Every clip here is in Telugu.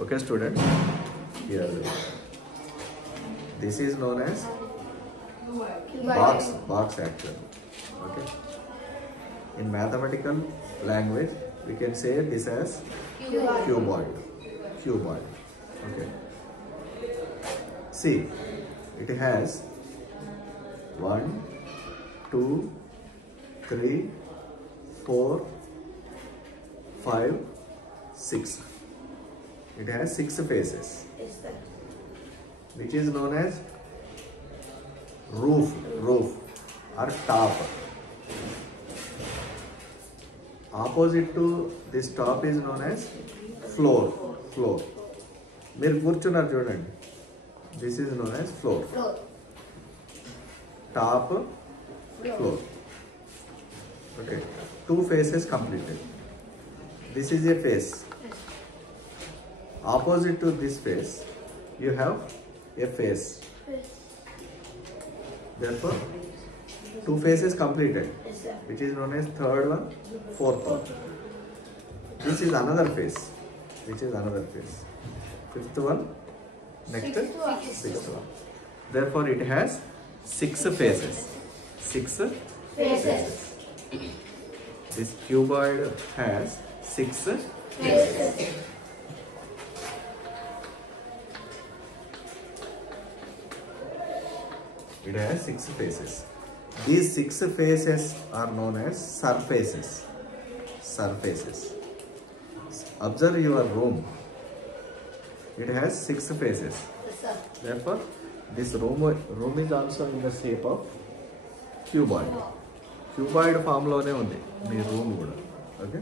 Okay, students. Here, this is known as box actually. Okay. In mathematical language, we can say this as cuboid. Okay. See, it has 1, 2, 3, 4, 5, 6. It has 6 faces, which is known as roof or top. Opposite to this top is known as floor. మీరు కూర్చున్నారు చూడండి. This is known as floor. Top, floor. Okay. 2 faces completed. This is a face. Opposite to this face, you have a face. Therefore, 2 faces completed, which is known as third one, fourth one. This is another face, Fifth one, next, sixth one. Therefore, it has 6 faces. 6 faces. This cuboid has 6 faces. It has 6 faces. These 6 faces are known as surfaces. Observe your room. It has 6 faces. Therefore, this room is also in the shape of cuboid. Cuboid form లోనే ఉంది మీ రూమ్ కూడా. ఓకే,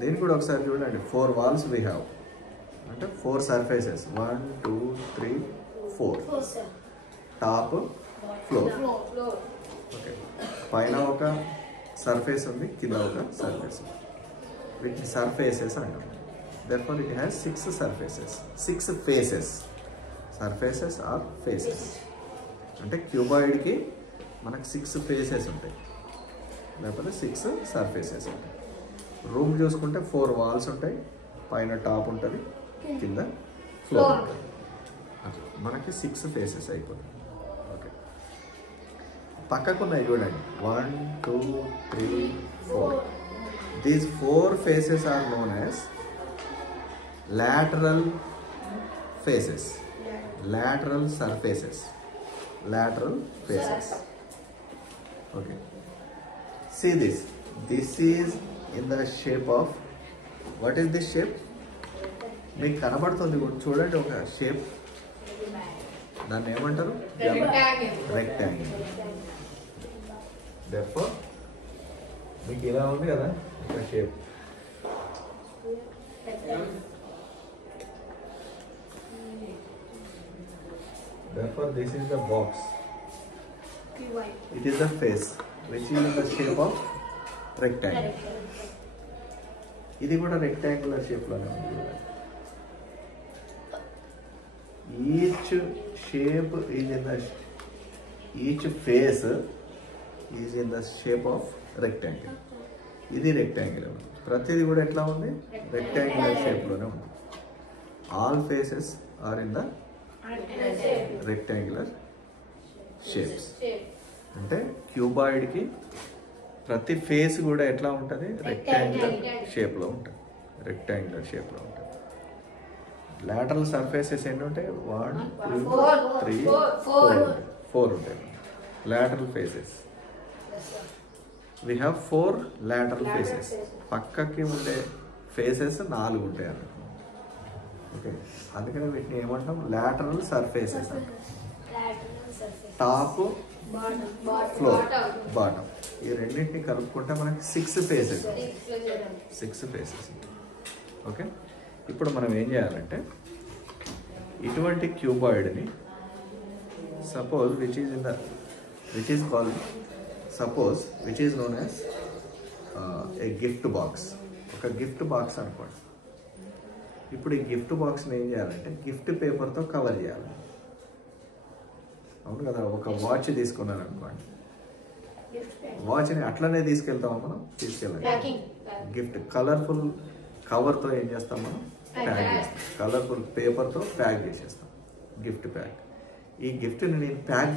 దీనికి కూడా ఒకసారి చూడండి. 4 walls we have, అంటే 4 surfaces. 1, 2, 3, 4. Top, floor. ఓకే, పైన ఒక సర్ఫేస్ ఉంది, కింద ఒక సర్ఫేస్ ఉంది. వీటిని సర్ఫేసెస్ అంటాం. Therefore, it has 6 surfaces. 6 faces. Surfaces are faces. అంటే క్యూబాయిడ్కి మనకు 6 faces ఉంటాయి, లేకపోతే 6 surfaces ఉంటాయి. రూమ్ చూసుకుంటే 4 walls ఉంటాయి, పైన టాప్ ఉంటుంది, కింద ఫ్లోర్ ఉంటుంది. మనకి 6 faces అయిపోతాయి. ఓకే, పక్కకు ఉన్నాయి చూడండి. 1, 2, 3, 4. These 4 faces are known as lateral faces, lateral surfaces, lateral faces. Okay, see this. This is in the shape of, what is this shape? మీకు కనబడుతుంది చూడండి ఒక షేప్. దాన్ని ఏమంటారు? రెక్టాంగిల్. Therefore, మీకు ఇలా ఉంది కదా ఒక shape. Therefore, this is the box. It is the face, which is in the shape of rectangle. ఇది కూడా rectangular shape లోనే ఉంది. Each shape is in the, each face is in the shape of rectangle. ఇది rectangle. ప్రతిది కూడా ఎట్లా ఉంది? rectangular shape లోనే ఉంది. All faces are in the rectangular shapes. అంటే క్యూబాయిడ్కి ప్రతి ఫేస్ కూడా ఎట్లా ఉంటుంది? రెక్టాంగులర్ షేప్లో ఉంటుంది. లాటరల్ సర్ఫేసెస్ ఎన్ని ఉంటాయి? 1, 2, 3, 4 ఉంటాయి lateral faces. We have 4 lateral faces. పక్కకి ఉండే ఫేసెస్ 4 ఉంటాయి అన్నమాట. ఓకే, అందుకని వీటిని ఏమంటాం? లాటరల్ సర్ఫేసెస్ అంటాం. టాప్, ఫ్లోర్, బాటమ్, ఈ రెండింటిని కలుపుకుంటే మనకి 6 ఫేసెస్. ఓకే, ఇప్పుడు మనం ఏం చేయాలంటే ఇటువంటి క్యూబాయిడ్ని suppose which is known as a gift box. ఒక గిఫ్ట్ బాక్స్ అనుకోండి. ఇప్పుడు ఈ గిఫ్ట్ బాక్స్ని ఏం చేయాలంటే గిఫ్ట్ పేపర్తో కవర్ చేయాలి. అవును కదా, ఒక వాచ్ తీసుకున్నాను అనుకోండి, వాచ్ని అట్లనే తీసుకెళ్తాము మనం, తీసుకెళ్ళాలి. గిఫ్ట్ కలర్ఫుల్ కవర్తో ఏం చేస్తాం మనం, ప్యాక్ చేస్తాం, కలర్ఫుల్ పేపర్తో ప్యాక్ చేసేస్తాం, గిఫ్ట్ ప్యాక్. ఈ గిఫ్ట్ని నేను ప్యాక్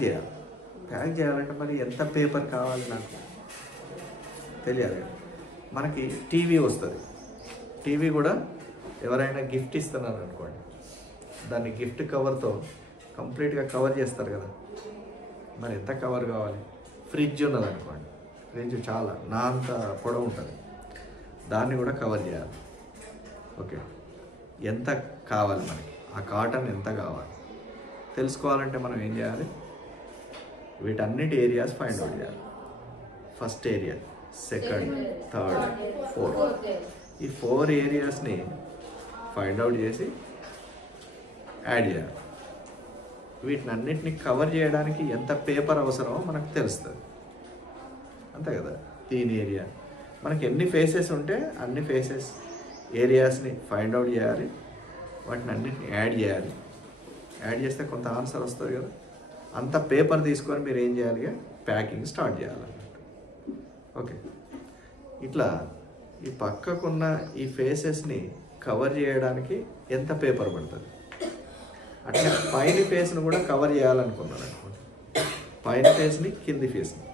చేయాలంటే మరి ఎంత పేపర్ కావాలి నాకు తెలియాలి. మనకి టీవీ వస్తుంది, టీవీ కూడా ఎవరైనా గిఫ్ట్ ఇస్తున్నారు అనుకోండి, దాన్ని గిఫ్ట్ కవర్తో కంప్లీట్గా కవర్ చేస్తారు కదా, మరి ఎంత కవర్ కావాలి. ఫ్రిడ్జ్ ఉన్నది అనుకోండి, ఫ్రిడ్జ్ చాలా నా అంత పొడవు ఉంటుంది, దాన్ని కూడా కవర్ చేయాలి. ఓకే, ఎంత కావాలి మనకి, ఆ కాటన్ ఎంత కావాలి తెలుసుకోవాలంటే మనం ఏం చేయాలి, వీటన్నిటి ఏరియాస్ ఫైండ్ అవుట్ చేయాలి. First area, second, third, fourth, ఈ 4 ఏరియాస్ని ఫైండ్ అవుట్ చేసి యాడ్ చేయాలి. వీటినన్నిటిని కవర్ చేయడానికి ఎంత పేపర్ అవసరమో మనకు తెలుస్తుంది, అంతే కదా. 3 ఏరియా మనకి ఎన్ని ఫేసెస్ ఉంటే అన్ని ఫేసెస్ ఏరియాస్ని ఫైండ్ అవుట్ చేయాలి, వాటిని అన్నిటిని యాడ్ చేయాలి. యాడ్ చేస్తే కొంత ఆన్సర్ వస్తుంది కదా. అంత పేపర్ తీసుకొని మీరు ఏం చేయాలి, ప్యాకింగ్ స్టార్ట్ చేయాలన్నమాట. ఓకే, ఇట్లా ఈ పక్కకున్న ఈ ఫేసెస్ని కవర్ చేయడానికి ఎంత పేపర్ పడుతుంది, అట్లా పైన ఫేస్ని కూడా కవర్ చేయాలనుకున్నాను అనుకోండి, పైన ఫేస్ని కింది ఫేస్ని,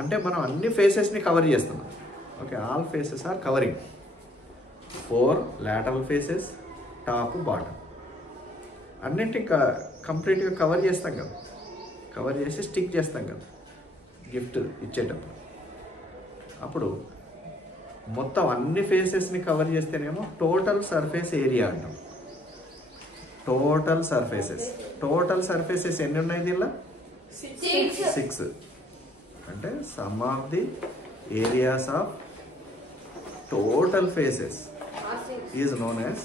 అంటే మనం అన్ని ఫేసెస్ని కవర్ చేస్తున్నాం. Okay, all faces are covering. 4 lateral faces, top, bottom అన్నింటినీ కంప్లీట్గా కవర్ చేస్తాం కదా, కవర్ చేసి స్టిక్ చేస్తాం కదా గిఫ్ట్ ఇచ్చేటప్పుడు. అప్పుడు మొత్తం అన్ని ఫేసెస్ని కవర్ చేస్తేనేమో టోటల్ సర్ఫేస్ ఏరియా అంటాం. టోటల్ సర్ఫేసెస్ ఎన్ని ఉన్నాయి దీనిలో? 6. అంటే sum of the areas of total faces is known as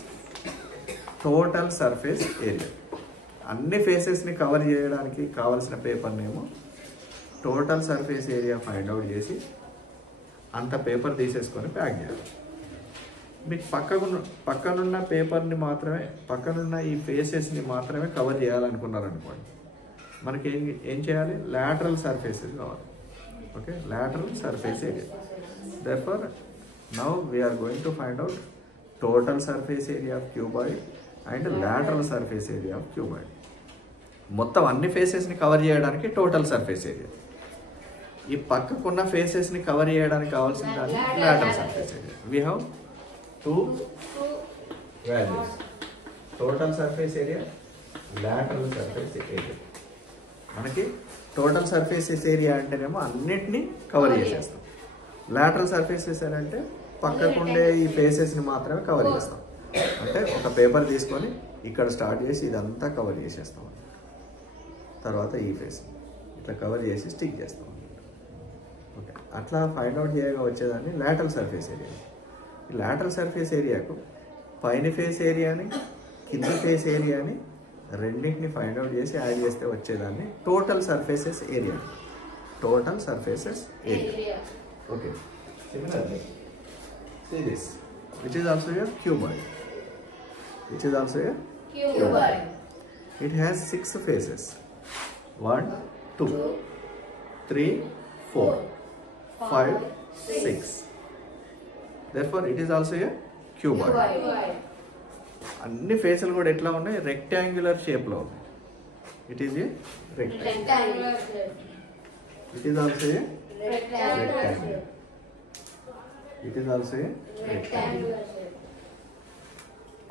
total surface area. అన్ని ఫేసెస్ని కవర్ చేయడానికి కావలసిన పేపర్నేమో total surface area find out చేసి అంత పేపర్ తీసేసుకొని ప్యాక్ చేయాలి. మీకు పక్కనున్న పేపర్ని మాత్రమే, పక్కనున్న ఈ ఫేసెస్ని మాత్రమే కవర్ చేయాలనుకున్నారనుకోండి, మనకి ఏం చేయాలి, లాటరల్ సర్ఫేసెస్ కావాలి. Okay, lateral surface area. Therefore now we are going to find out total surface area of cuboid and lateral surface area of cuboid. మొత్తం అన్ని ఫేసెస్ని కవర్ చేయడానికి టోటల్ సర్ఫేస్ ఏరియా, ఈ పక్కకున్న ఫేసెస్ని కవర్ చేయడానికి కావాల్సిన దాన్ని lateral surface area. We have 2 values, total surface area, lateral surface area. మనకి టోటల్ సర్ఫేసెస్ ఏరియా అంటేనేమో అన్నిటినీ కవర్ చేసేస్తాం, లాటరల్ సర్ఫేసెస్ అంటే పక్కకుండే ఈ ఫేసెస్ని మాత్రమే కవర్ చేస్తాం. అంటే ఒక పేపర్ తీసుకొని ఇక్కడ స్టార్ట్ చేసి ఇదంతా కవర్ చేసేస్తాం, తర్వాత ఈ ఫేస్ ఇట్లా కవర్ చేసి స్టిక్ చేస్తాం. ఓకే, అట్లా ఫైండ్ అవుట్ చేయగా వచ్చేదాన్ని లాటరల్ సర్ఫేస్ ఏరియా. ఈ లాటరల్ సర్ఫేస్ ఏరియాకు పైన ఫేస్ ఏరియాని, కింది ఫేస్ ఏరియాని రెండింటిని ఫైండ్ అవుట్ చేసి యాడ్ చేస్తే వచ్చేదాన్ని total surfaces area. Total surfaces area. Okay, similarly see this, which is also a cuboid. Which is also a cuboid. It has 6 faces. 1, 2, 3, 4, 5, 6. Therefore it is also a cuboid. అన్ని ఫేసులు కూడా ఎట్లా ఉన్నాయి, రెక్టాంగులర్ షేప్లో ఉన్నాయి. It is a rectangular. It is also a rectangular. It is also a rectangular.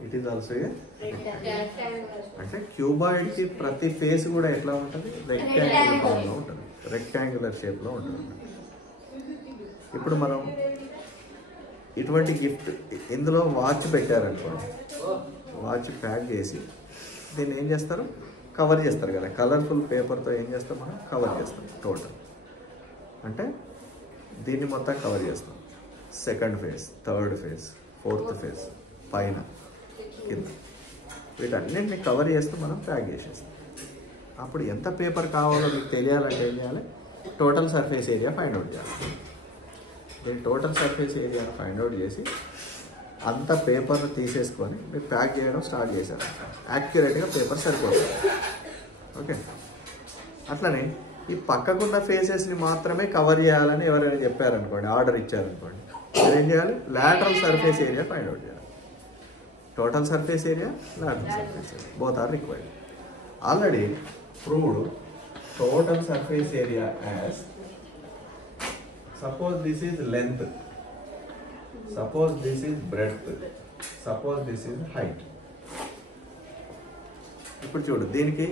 It is also a rectangular. అంటే క్యూబాయిడ్కి ప్రతి ఫేస్ కూడా ఎట్లా ఉంటుంది, రెక్టాంగులర్ ఫామ్లో ఉంటుంది, రెక్టాంగులర్ షేప్లో ఉంటుంది. ఇప్పుడు మనం ఇటువంటి గిఫ్ట్ ఇందులో వాచ్ పెట్టారనుకోండి, వాచ్ ప్యాక్ చేసి దీన్ని ఏం చేస్తారు, కవర్ చేస్తారు కదా, కలర్ఫుల్ పేపర్తో ఏం చేస్తాం మనం, కవర్ చేస్తాం. టోటల్ అంటే దీన్ని మొత్తం కవర్ చేస్తాం. Second phase, third phase, fourth face, పైన, కింద, వీటన్నింటిని కవర్ చేస్తూ మనం ప్యాక్ చేసేస్తాం. అప్పుడు ఎంత పేపర్ కావాలో మీకు తెలియాలంటే ఏం చేయాలి, total surface area find out చేయాలి. దీని టోటల్ సర్ఫేస్ ఏరియాను ఫైండ్ అవుట్ చేసి అంత పేపర్ తీసేసుకొని మీరు ప్యాక్ చేయడం స్టార్ట్ చేశారు. యాక్యురేట్గా పేపర్ సరిపోతుంది. ఓకే, అట్లనే ఈ పక్కకున్న ఫేసెస్ని మాత్రమే కవర్ చేయాలని ఎవరైనా చెప్పారనుకోండి, ఆర్డర్ ఇచ్చారనుకోండి, మీరు ఏం చేయాలి, lateral surface area find out చేయాలి. total surface area, lateral surface area. Both are required. Already proved total surface area as, suppose this is length, suppose this is breadth, suppose this is height. ఇప్పుడు చూడు దీనికి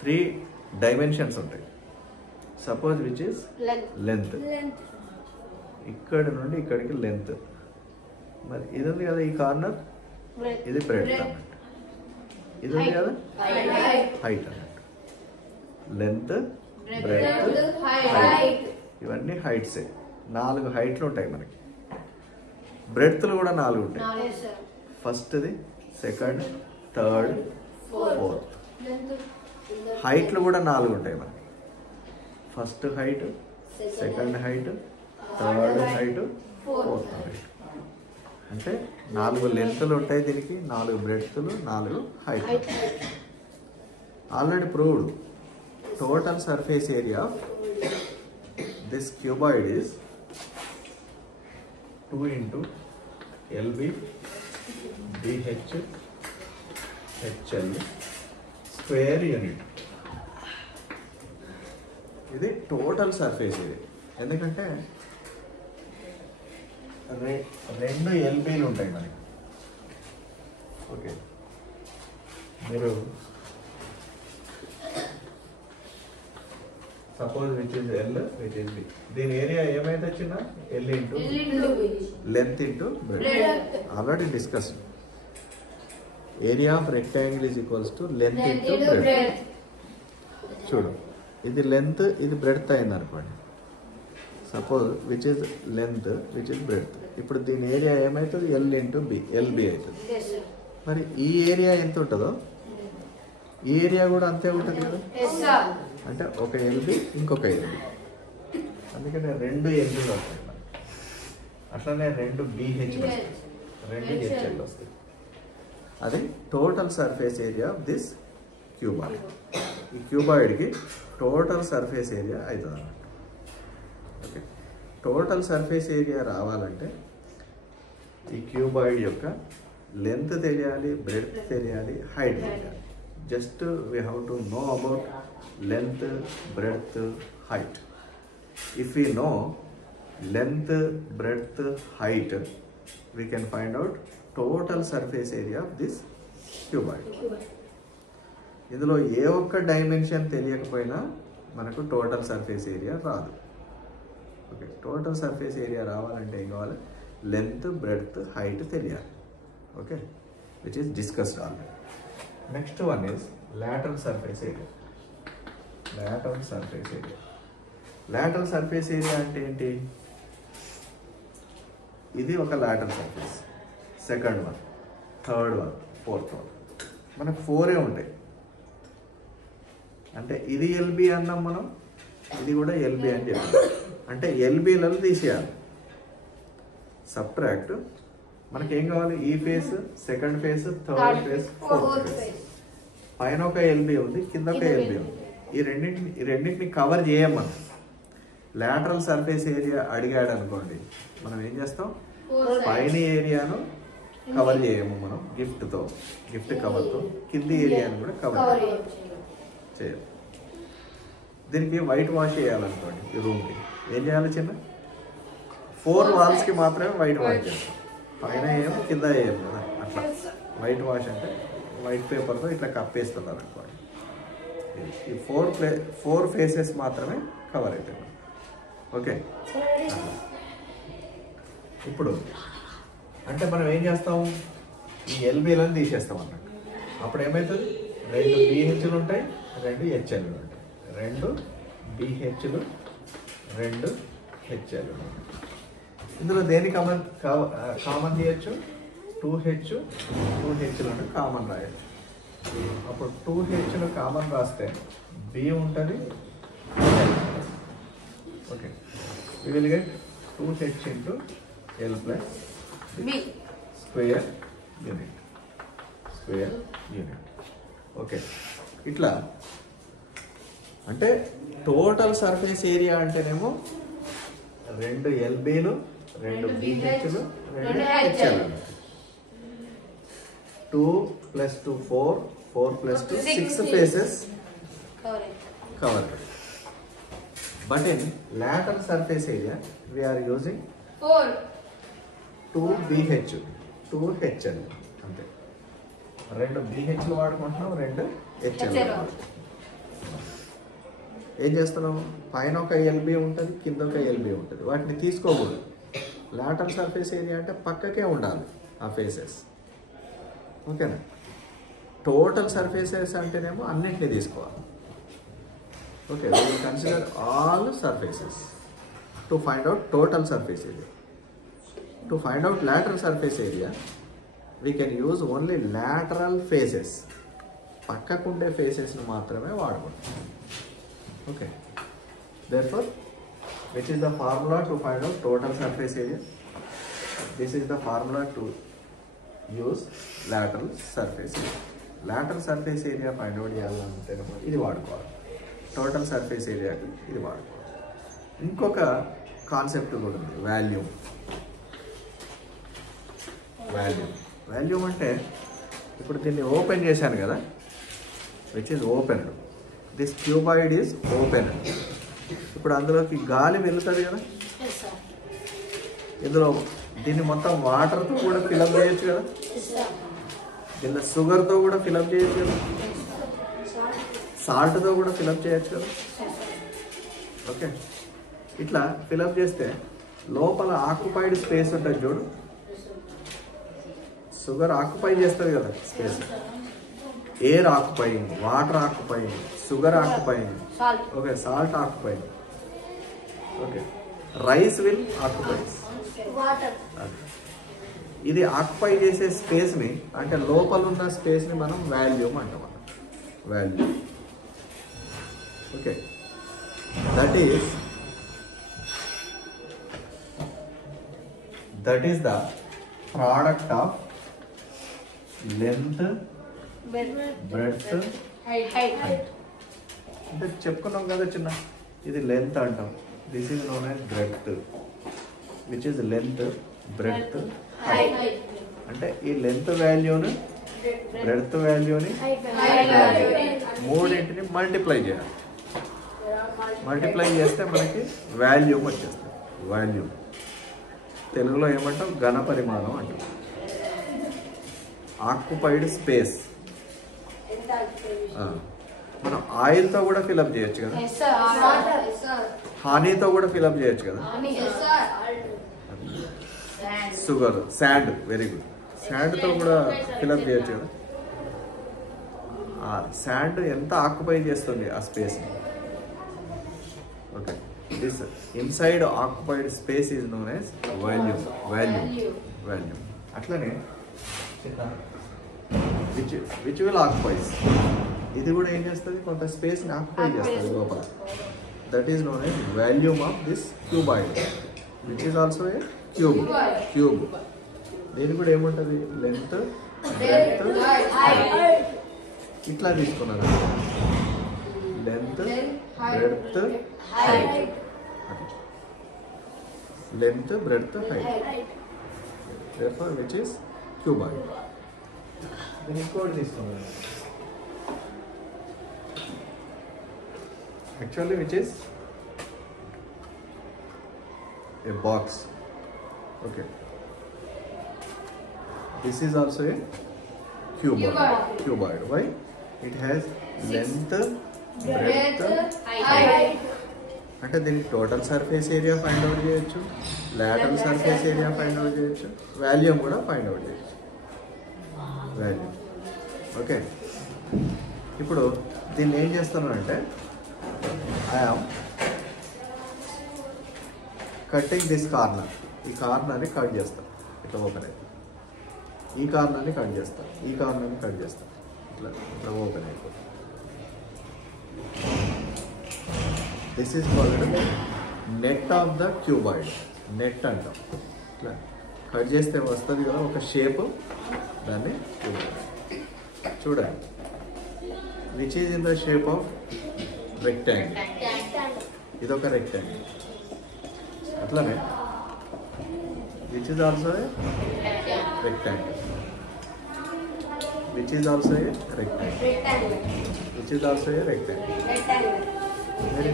3 dimensions ఉంటాయి. సపోజ్ విచ్ ఇస్ లెంత్, ఇక్కడ నుండి ఇక్కడికి లెంత్. మరి ఇది ఉంది కదా ఈ కార్నర్, ఇది బ్రెడ్త్ అన్నట్టు. ఇది ఉంది కదా హైట్ అన్నట్టు. లెంత్, బ్రెడ్త్, హైట్, ఇవన్నీ హైట్సే. 4 హైట్లు ఉంటాయి మనకి. బ్రెడ్త్లు కూడా 4 ఉంటాయి. ఫస్ట్ది, సెకండ్, థర్డ్, ఫోర్త్. హైట్లు కూడా 4 ఉంటాయి మనకి. First height, second height, third height, fourth height. అంటే 4 లెంత్లు ఉంటాయి దీనికి, 4 బ్రెడ్త్లు, 4 height. Already proved total surface area of this cuboid is 2 into LB BH HL square unit. ఇది టోటల్ సర్ఫేస్ ఏరియా. ఎందుకంటే 2 LBలు ఉంటాయి మనకి. ఓకే, మీరు suppose which is L, which is B. దీని ఏరియా ఏమైతే వచ్చిన L into length into breadth. Already discuss. Area of rectangle is equals to length into breadth. చూడు, ఇది లెంత్, ఇది బ్రెడ్త్ అయింది అనుకోండి. Suppose which is length, which is breadth. ఇప్పుడు దీని ఏరియా ఏమవుతుంది? L ఇంటూ B, LB అవుతుంది. మరి ఈ ఏరియా ఎంత ఉంటుందో ఈ ఏరియా కూడా అంతే ఉంటుంది కదా. అంటే ఒక LB, ఇంకొక LB. అందుకనే 2 LBలు వస్తాయి మనకి. అట్లనే 2 BHలు వస్తాయి, 2 HL వస్తాయి. అది total surface area of this cuboid. ఈ క్యూబాయిడ్కి టోటల్ సర్ఫేస్ ఏరియా అవుతుంది అన్నట్టు. ఓకే, టోటల్ సర్ఫేస్ ఏరియా రావాలంటే ఈ క్యూబాయిడ్ యొక్క లెంత్ తెలియాలి, బ్రెడ్త్ తెలియాలి, హైట్ తెలియాలి. Just we have to know about length, breadth, height. If we know length, breadth, height, we can find out total surface area of this cuboid. ఇందులో ఏ ఒక్క డైమెన్షన్ తెలియకపోయినా మనకు టోటల్ సర్ఫేస్ ఏరియా రాదు. ఓకే, టోటల్ సర్ఫేస్ ఏరియా రావాలంటే ఏం కావాలి? లెంత్, బ్రెడ్త్, హైట్ తెలియాలి. Okay, which is discussed already. Next one is lateral surface area. Lateral surface area. Lateral surface area అంటే ఏంటి? ఇది ఒక lateral surface. Second one, third one, fourth one. మనకు 4 ఉంటాయి. అంటే ఇది LB అన్నాం మనం, ఇది కూడా LB అని చెప్పాం. అంటే LBలను తీసేయాలి. సబ్ట్రాక్ట్. మనకేం కావాలి? ఈ face, second phase, third phase, fourth face. పైన ఒక LB ఉంది, కింద ఒక LB ఉంది. ఈ రెండింటిని కవర్ చేయం మనం. లాటరల్ సర్ఫేస్ ఏరియా అడిగాడు అనుకోండి, మనం ఏం చేస్తాం? పైన ఏరియాను కవర్ చేయము మనం గిఫ్ట్ కవర్తో. కింది ఏరియాను కూడా కవర్ చేయాలి. దీనికి వైట్ వాష్ చేయాలనుకోండి. ఈ రూమ్కి ఏం చేయాలి? చిన్న 4 వాల్స్కి మాత్రమే వైట్ వాష్ చేస్తాం. పైన ఏమో కింద వేయం కదా. అట్లా వైట్ వాష్ అంటే వైట్ పేపర్తో ఇట్లా కప్పేస్తున్నారు అనుకోండి. ఈ 4 ఫేసెస్ మాత్రమే కవర్ అవుతాయి. ఓకే, ఇప్పుడు అంటే మనం ఏం చేస్తాం? ఈ LBలను తీసేస్తాం అన్నట్టు. అప్పుడు ఏమవుతుంది? 2 BHలు ఉంటాయి, 2 HLలు ఉంటాయి. 2 BHలు, 2 HLలు. ఇందులో దేని కామన్ తీయచ్చు? 2H, 2Hలను కామన్ రాయచ్చు. అప్పుడు 2Hను కామన్ రాస్తే B ఉంటుంది. Okay, we will get 2H into L plus B square unit. Okay, ఇట్లా అంటే టోటల్ సర్ఫేస్ ఏరియా అంటేనేమో 2 LBలు, 2 BHలు, 2 HLలు. 2 plus 2 4, 4 plus 2 6 faces covered. But in lateral surface area we are using 2 BH 2 HL అంతే. రెండు BH వాడుకుంటున్నాం, రెండు HL. ఏం చేస్తున్నాం, పైన ఒక LB ఉంటుంది, కింద ఒక LB ఉంటుంది. వాటిని తీసుకోకూడదు. లాటరల్ సర్ఫేస్ ఏరియా అంటే పక్కకే ఉండాలి ఆ ఫేసెస్. ఓకేనా? టోటల్ సర్ఫేసెస్ అంటేనేమో అన్నింటినీ తీసుకోవాలి. Okay, we will consider all surfaces to find out total surface area. To find out lateral surface area, we can use only lateral faces. పక్కకుండే ఫేసెస్ని మాత్రమే వాడుకుంటాం. Okay, therefore which is the formula to find out total surface area? This is the formula to use lateral surface area. Lateral surface area find out చేయాలంటే ఇది వాడుకోవాలి. టోటల్ సర్ఫేస్ ఏరియాకి ఇది వాడుకోవాలి. ఇంకొక కాన్సెప్ట్ కూడా ఉంది, వాల్యూమ్. వాల్యూమ్ అంటే ఇప్పుడు దీన్ని ఓపెన్ చేశాను కదా, which is open. This cuboid is open. ఇప్పుడు అందులోకి గాలి వెళ్తుంది కదా, ఇందులో దీన్ని మొత్తం వాటర్తో కూడా ఫిలప్ చేయొచ్చు కదా, దీనిలో షుగర్తో కూడా ఫిలప్ చేయొచ్చు కదా, సాల్ట్తో కూడా ఫిలప్ చేయొచ్చు కదా. ఓకే, ఇట్లా ఫిలప్ చేస్తే లోపల ఆక్యుపైడ్ స్పేస్ ఉంటుంది చూడు. షుగర్ ఆక్యుపై చేస్తుంది కదా space. Air occupying, water occupying, sugar occupying, okay, salt occupying. Okay, rice will occupies. ఇది ఆక్యుపై చేసే స్పేస్ని, అంటే లోపల ఉన్న స్పేస్ని మనం వాల్యూమ్ అంటాం. Volume. Okay, that is the product of length, breadth, height. అంటే చెప్పుకున్నాం కదా చిన్న, ఇది లెంత్ అంటాం. This is known as breadth, which is length, breadth, height. అంటే ఈ లెంత్ వాల్యూని, బ్రెడ్త్ వాల్యూని, మూడింటిని మల్టిప్లై చేయాలి. మల్టిప్లై చేస్తే మనకి వాల్యూమ్ వచ్చేస్తుంది. వాల్యూమ్ తెలుగులో ఏమంటాం, ఘన పరిమాణం అంటాం. Occupied space. మనం ఆయిల్తో కూడా ఫిలప్ చేయొచ్చు కదా, హనీతో కూడా ఫిలప్ చేయొచ్చు కదా, షుగర్, శాండ్, వెరీ గుడ్, శాండ్తో కూడా ఫిలప్ చేయొచ్చు కదా. ఆ శాండ్ ఎంత ఆక్యుపై చేస్తుంది ఆ space. Okay, this inside occupied space is known as volume. Volume. అట్లనే విచ్ విల్ ఆక్యుపైస్, ఇది కూడా ఏం చేస్తుంది, కొంత స్పేస్ని ఆక్యుపై చేస్తుంది లోపల. That is known as volume of this cuboid, which is also a cube. దీని కూడా ఏముంటుంది, లెంత్, బ్రెడ్త్, హైట్. ఇట్లా తీసుకున్నాను, length, breadth, height. Length, breadth, height. therefore which is cuboid. దీని ఇంకోటి తీసుకున్నాను, actually which is a box. Okay, this is also a cuboid. Why? It has length, breadth, height. అంటే దీనికి total surface area find out చేయొచ్చు, lateral surface area find out చేయొచ్చు, వాల్యూమ్ కూడా ఫైండ్ అవుట్ చేయొచ్చు. వాల్యూమ్. ఓకే, ఇప్పుడు దీన్ని ఏం చేస్తున్నానంటే, ఐఎమ్ కటింగ్ దిస్ కార్నర్. ఈ కార్నర్ని కట్ చేస్తాను, ఇట్లా ఓపెన్ అవుతుంది. ఈ కార్నర్ని కట్ చేస్తాను, ఈ కార్నర్ని కట్ చేస్తాను, ఇట్లా ఇట్లా ఓపెన్ అయిపోతుంది. This is called net of the cuboid. Net అంటాం. ఇట్లా కట్ చేస్తే వస్తుంది కదా ఒక షేప్, దాన్ని చూడండి. Which is in the shape of rectangle. ఇదొక రెక్టాంగిల్. అట్లానే which is also rectangle. which is also a rectangle. Which is also a rectangle. Very,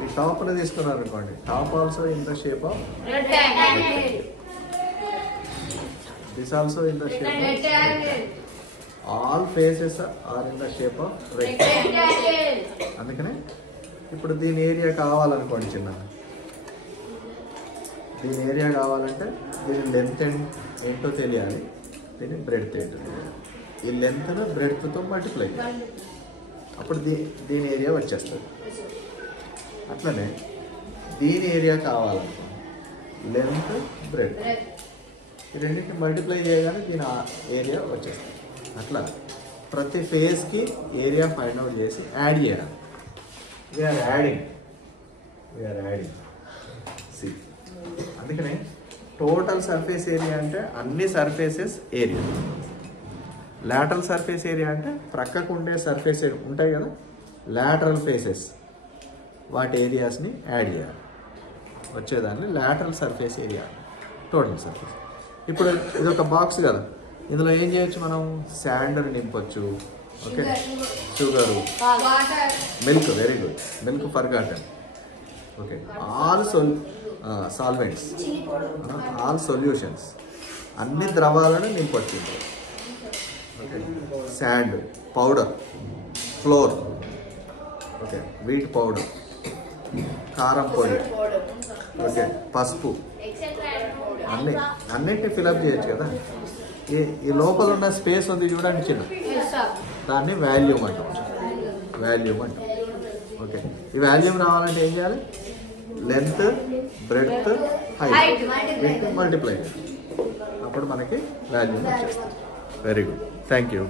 the top is తీసుకున్నారనుకోండి, top also in the shape of rectangle. This also in the shape of rectangle. All faces are in the shape of rectangle. అందుకనే ఇప్పుడు దీని ఏరియా కావాలనుకోండి, చిన్న దీని ఏరియా కావాలంటే దీని లెంత్ ఏంటో తెలియాలి, దీని బ్రెడ్త్ ఏంటో తెలియాలి. ఈ లెంత్ను బ్రెడ్త్తో మల్టిప్లై చేయాలి, అప్పుడు దీని ఏరియా వచ్చేస్తుంది. అట్లనే దీని ఏరియా కావాలనుకోండి, లెంత్ బ్రెడ్త్ ఈ రెండింటిని మల్టిప్లై చేయగానే దీని ఏరియా వచ్చేస్తుంది. అట్లా ప్రతి ఫేజ్కి ఏరియా ఫైండ్ అవుట్ చేసి యాడ్ చేయాలి. We are adding see. అందుకనే టోటల్ సర్ఫేస్ ఏరియా అంటే అన్ని surfaces area. Lateral surface area అంటే ప్రక్కకు ఉండే సర్ఫేస్ ఉంటాయి కదా, లాటరల్ ఫేసెస్, వాటి ఏరియాస్ని యాడ్ చేయాలి, వచ్చేదాన్ని lateral surface area, total surface. ఇప్పుడు ఇది ఒక బాక్స్ కదా, ఇందులో ఏం చేయొచ్చు మనం? శాండ్ నింపొచ్చు, okay, sugar, milk, very good, milk forgotten, okay, all solvents, all solutions, అన్ని ద్రవాలను నింపొచ్చు. Okay, sand, powder, flour, okay, wheat powder, కారం పొడి, ఓకే, పసుపు, అన్నిటిని ఫిలప్ చేయొచ్చు కదా. ఈ లోపల ఉన్న స్పేస్ ఉంది చూడండి చిన్న, దాన్ని వాల్యూమ్ అంటాం. ఓకే, ఈ వాల్యూమ్ రావాలంటే ఏం చేయాలి? లెంత్, బ్రెడ్త్, హైట్ వీటిని మల్టిప్లై చేయాలి, అప్పుడు మనకి వాల్యూమ్ వచ్చేస్తుంది. Very good, thank you.